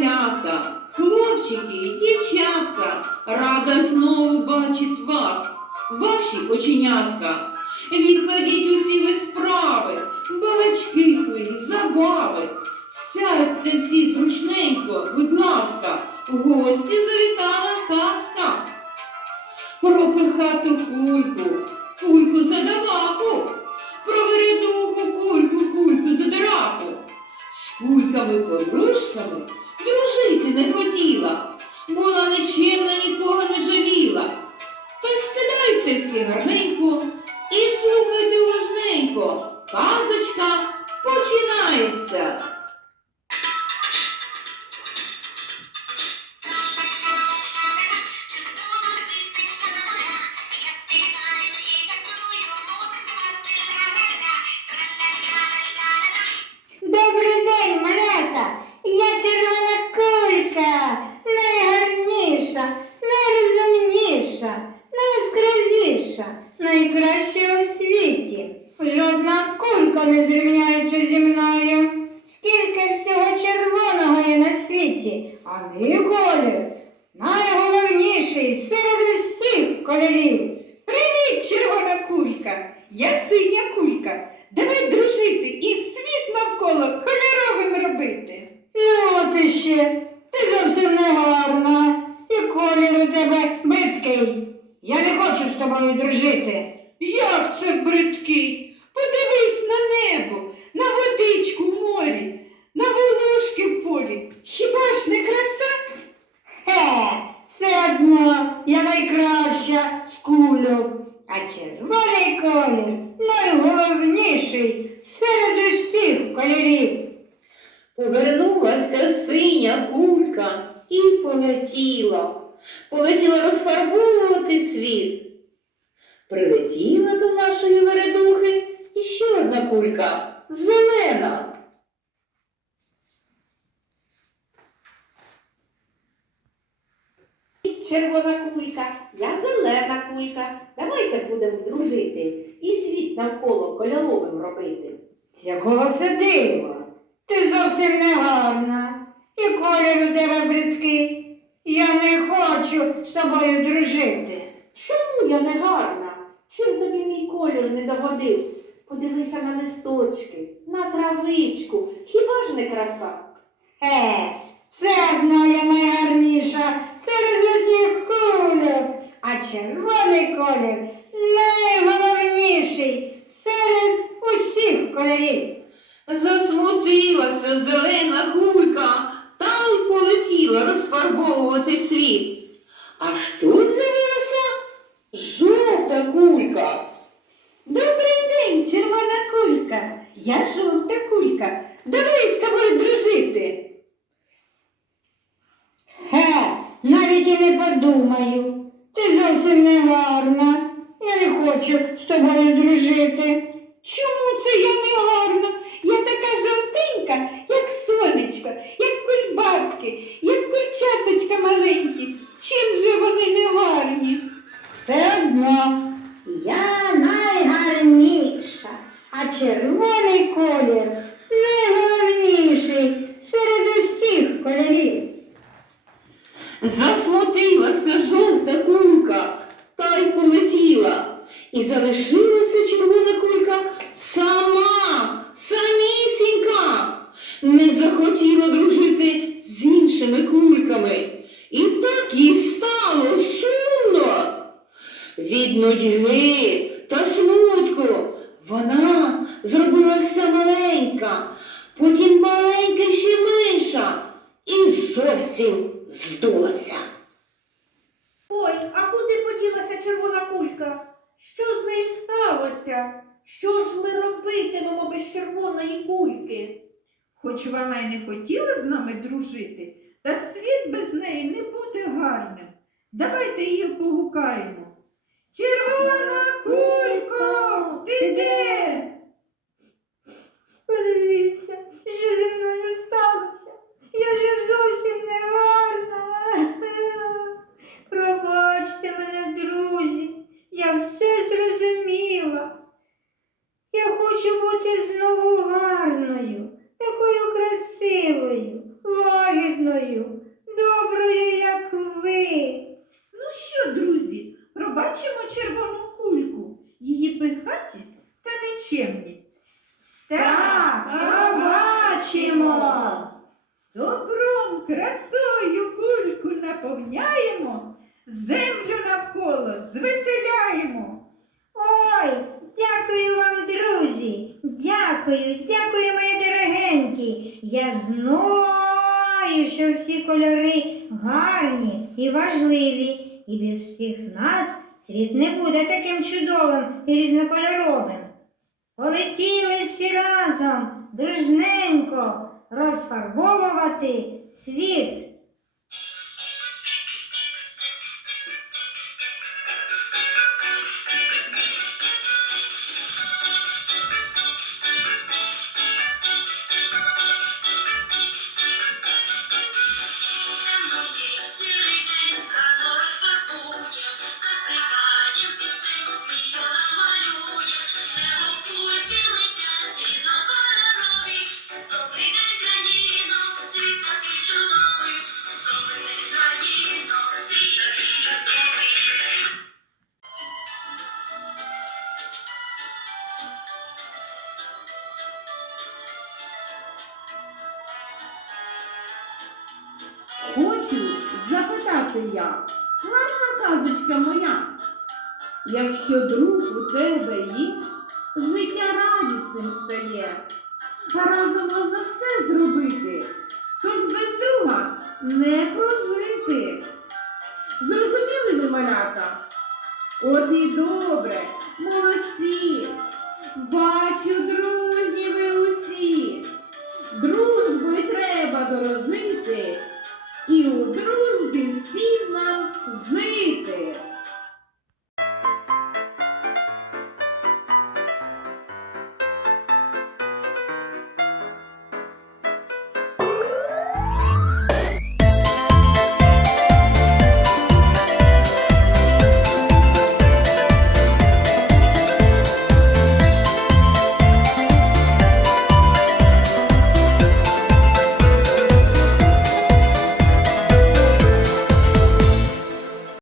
малятка, хлопчики і дівчатка, рада знову бачить вас, ваші оченятка. Відкладіть усі ви справи, балачки свої, забави. Сядьте всі зручненько, будь ласка, в гості завітала казка. Про пихату кульку, кульку синя кулька. Давай дружити і світ навколо кольоровим робити. Ну, от іще, ти зовсім не гарна, і колір у тебе бридкий. Я не хочу з тобою дружити. Як це бридкий? Подивись на небо, на водичку в морі, на волошки в полі. Хіба ж не краса? Е, все одно я найкраща з кульок, а червоний колір найголовніший серед усіх кольорів. Повернулася синя кулька і полетіла. Полетіла розфарбовувати світ. Прилетіла до нашої вередухи іще одна кулька зелена. червона кулька, я зелена кулька. Давайте будемо дружити і світ навколо кольоровим робити. З якого це дива? Ти зовсім не гарна, і колір у тебе бридкий. Я не хочу з тобою дружити. Чому я не гарна? Чим тобі мій колір не догодив? Подивися на листочки, на травичку. Хіба ж не краса? Е, все одно я найгарніша серед усіх кульок, а червоний колір найголовніший серед усіх кольорів. Засмутилася зелена кулька та й полетіла розфарбовувати світ. Аж тут з'явилася жовта кулька. Добрий день, червона кулька. Я жовта кулька. Давай з тобою дружити. Ге, навіть і не подумаю. Ти зовсім не гарна. Я не хочу з тобою дружити. Чому це я не гарна? Я така жовтенька, як сонечко, як кульбабки, як курчаточка маленькі. Чим же вони не гарні? Все одно я найгарніша, а червоний колір найголовніший серед усіх кольорів. Засмутилася жовта кулька та й полетіла. І залишилася червона кулька сама, самісінька. Не захотіла дружити з іншими кульками. І так їй стало сумно. Від нудьги та смутку вона зробилася маленька, потім маленька ще менша і зовсім здулася. Ой, а куди поділася червона кулька? Що з нею сталося? Що ж ми робитимемо без червоної кульки? Хоч вона й не хотіла з нами дружити, та світ без неї не буде гарним. Давайте її погукаємо. Червона кулько, ти де? Подивіться, що зі мною сталося. Я вже зовсім не гарна. Пробачте мене, друзі, я все зрозуміла. Я хочу бути знову гарною, такою красивою, лагідною. Бачимо червону кульку, її пихатість та нечемність. Так, побачимо. Добром, красою кульку наповняємо, землю навколо звеселяємо. Ой, дякую вам, друзі. Дякую, дякую, мої дорогенькі. Я знаю, що всі кольори гарні і важливі, і без всіх нас світ не буде таким чудовим і різнокольоровим. Полетіли всі разом, дружненько, розфарбовувати світ. Я, гарна казочка моя. Якщо друг у тебе є, життя радісним стає, разом можна все зробити, тож без друга не прожити. Зрозуміли ви, малята? От і добре, молодці. Бачу, дружні ви усі. Дружбою треба дорожити. І у дружбі жити.